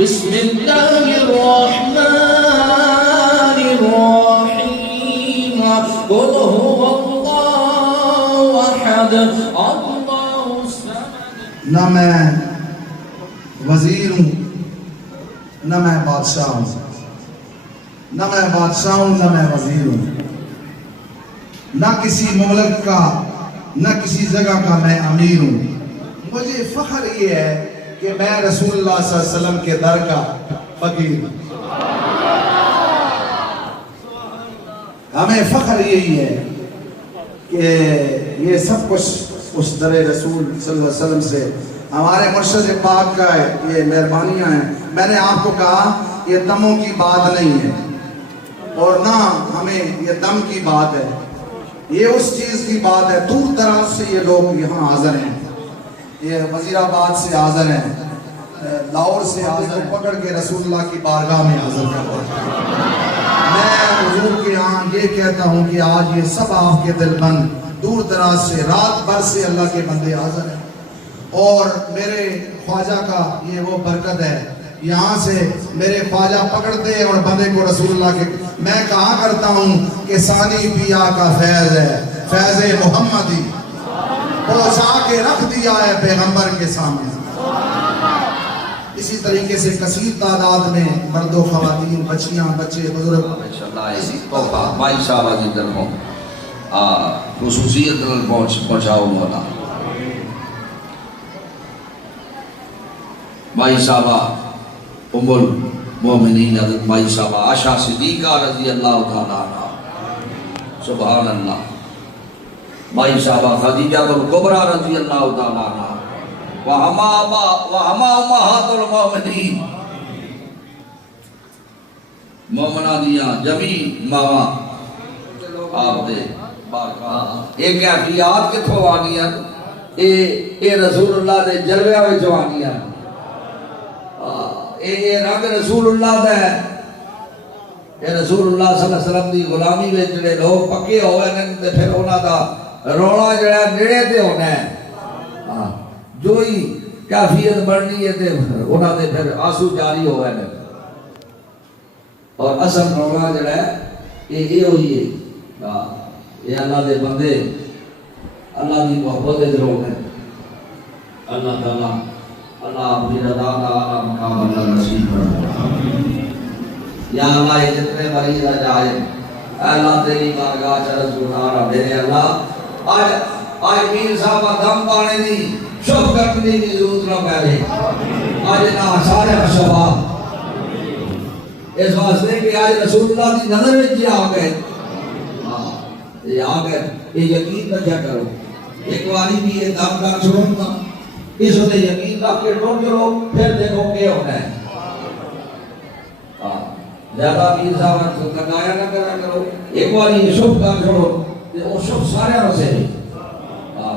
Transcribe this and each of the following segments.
بسم الله الرحمن الرحيم قل هو الله أحد الله الصمد. نہ میں وزیر ہوں نہ میں بادشاہ ہوں، نہ میں بادشاہ ہوں نہ میں وزیر ہوں، نہ کسی مملک کا نہ کسی جگہ کا میں امیر ہوں۔ مجھے فخر یہ ہے کہ میں رسول اللہ صلی اللہ علیہ وسلم کے در کا فقیر ہوں۔ ہمیں فخر یہی ہے کہ یہ سب کچھ اس در رسول صلی اللہ علیہ وسلم سے ہمارے مرشد پاک کا ہے، یہ مہربانیاں ہیں۔ میں نے آپ کو کہا یہ دموں کی بات نہیں ہے اور نہ ہمیں یہ دم کی بات ہے، یہ اس چیز کی بات ہے۔ دور دراز سے یہ لوگ یہاں حاضر ہیں، یہ وزیر آباد سے حاضر ہیں، لاہور سے حاضر پکڑ کے رسول اللہ کی بارگاہ میں حاضر کرتا ہوں۔ میں حضور کے یہاں یہ کہتا ہوں کہ آج یہ سب آپ کے دل بند دور دراز سے رات بھر سے اللہ کے بندے حاضر ہیں، اور میرے خواجہ کا یہ وہ برکت ہے، یہاں سے میرے خواجہ پکڑتے ہیں اور بندے کو رسول اللہ کے میں کہا کرتا ہوں کہ ثانی پیا کا فیض ہے، فیض محمدی پہنچا کے رکھ دیا ہے پیغمبر کے سامنے۔ اسی طریقے سے کثیر تعداد میں مرد و خواتین، بچیاں، بچے، بزرگ انشاءاللہ اسی توفہ بھائی صاحب کی طرفوں خصوصیت پہنچاؤ مولا۔ بھائی صاحبہ ام المومنین حضرت بھائی صاحبہ عائشہ صدیقہ رضی اللہ تعالیٰ عنہ، سبحان اللہ۔ بھائی صاحبہ خدیجہ الکبریٰ رضی اللہ تعالیٰ عنہ، وہما امہات المومنین، مومنہ دیاں جمی ماما آپ دے بارکاہ۔ ایک کیفیات کتھوں آنی ہیں، اے رسول اللہ دے جلوے ہوئے جو آنی ہیں، اے رنگ رسول اللہ دے، اے رسول اللہ صلی اللہ علیہ وسلم دی غلامی میں جڑے لوگ پکے ہوئے ہیں تے پھر انہاں دا رونا جڑا نیڑے تے ہونا ہے، جو ہی کیفیت بڑھنی ہے تے انہاں دے پھر آنسو جاری ہوئے ہیں، اور اصل رونا جڑا ہے یہ ہوئی ہے، یہ اللہ دے بندے اللہ دی محبت دے رونا ہے۔ اللہ تعالیٰ اللہ اپنی رضا کا اعلیٰ مقام اللہ نصیب فرمائے۔ یا اللہ یہ جتنے مریض جائے اللہ تیری بارگاہ چ عرض گزار میرے اللہ، آج میر صاحب دم پانے دی شب کرنے کی ضرورت نہ پہلے، آج نہ سارے شفا اس واسطے کہ آج رسول اللہ کی نظر میں جی آ گئے، یہ آ گئے، یہ یقین رکھا کرو، ایک باری بھی یہ دم کا چھوڑوں گا، اس ہوتے یقین رکھ کے ٹوٹ کرو، پھر دیکھو کیا ہونا ہے۔ زیادہ پیر صاحب تکایا نہ کرا کرو، ایک باری یہ شب کا چھوڑو، وہ شب سارے سے ہے۔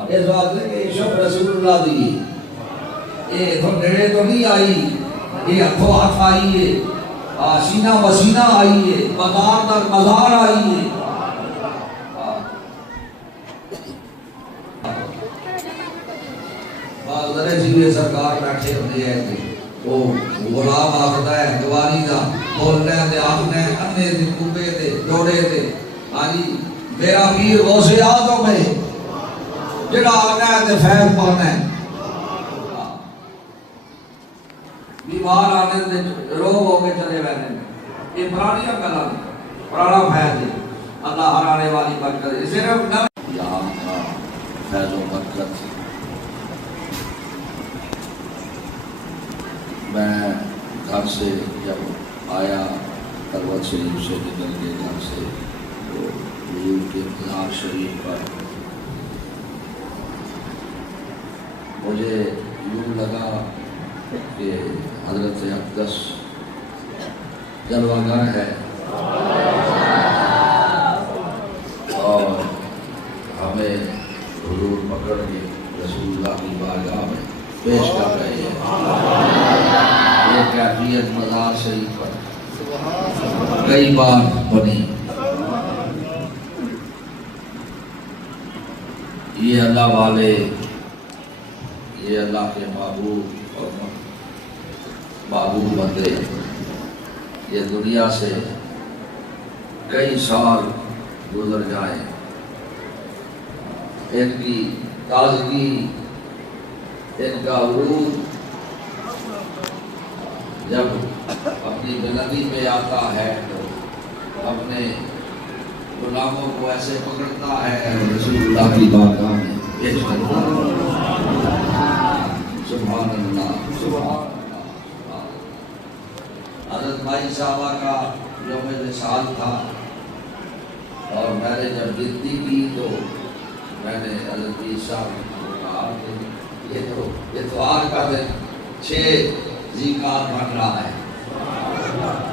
اس واسطے کہ یہ شب رسول اللہ دی، یہ تو نیڑے تو نہیں آئی، یہ ہاتھوں ہاتھ آئی ہے، سینہ بسینہ آئی ہے، مزار در مزار آئی ہے۔ ذرے جیوے سرکار بیٹھے ہوتے ہیں وہ غلام آخدا ہے گواری دا بولنے دے آخنے انے دے کبے دے جوڑے دے ہاں جی میرا پیر غوث اعظم ہے جڑا آنا ہے تے فیض پانا ہے بیمار آنے دے رو ہو کے چلے بیٹھے یہ پرانی گلاں پرانا فیض ہے اللہ ہر آنے والی برکت صرف نہ یہاں کا فیض و برکت میں گھر سے جب آیا کروٹ شریف سے نکل کے گھر سے تو حضور کے مزار شریف پر مجھے یوں لگا کہ حضرت اقدس جلوہ گر ہے اور ہمیں حضور پکڑ کے رسول اللہ کی بارگاہ میں پیش کر رہے ہیں یہ کیفیت مزار شریف پر کئی بار بنی یہ اللہ والے یہ اللہ کے محبوب اور محبوب بندے یہ دنیا سے کئی سال گزر جائیں ان کی تازگی ان کا عروج جب اپنی بلندی پہ آتا ہے تو اپنے غلاموں کو ایسے پکڑتا ہے رسول اللہ کی بارگاہ میں پیش کرتا ہے سبحان اللہ سبحان اللہ حضرت بھائی صاحبہ کا یوم وصال تھا اور میں نے جب گنتی کی تو میں نے حضرت بھائی صاحب کو کہا کہ یہ تو اتوار کا دن 6 ذی القعدہ بن رہا ہے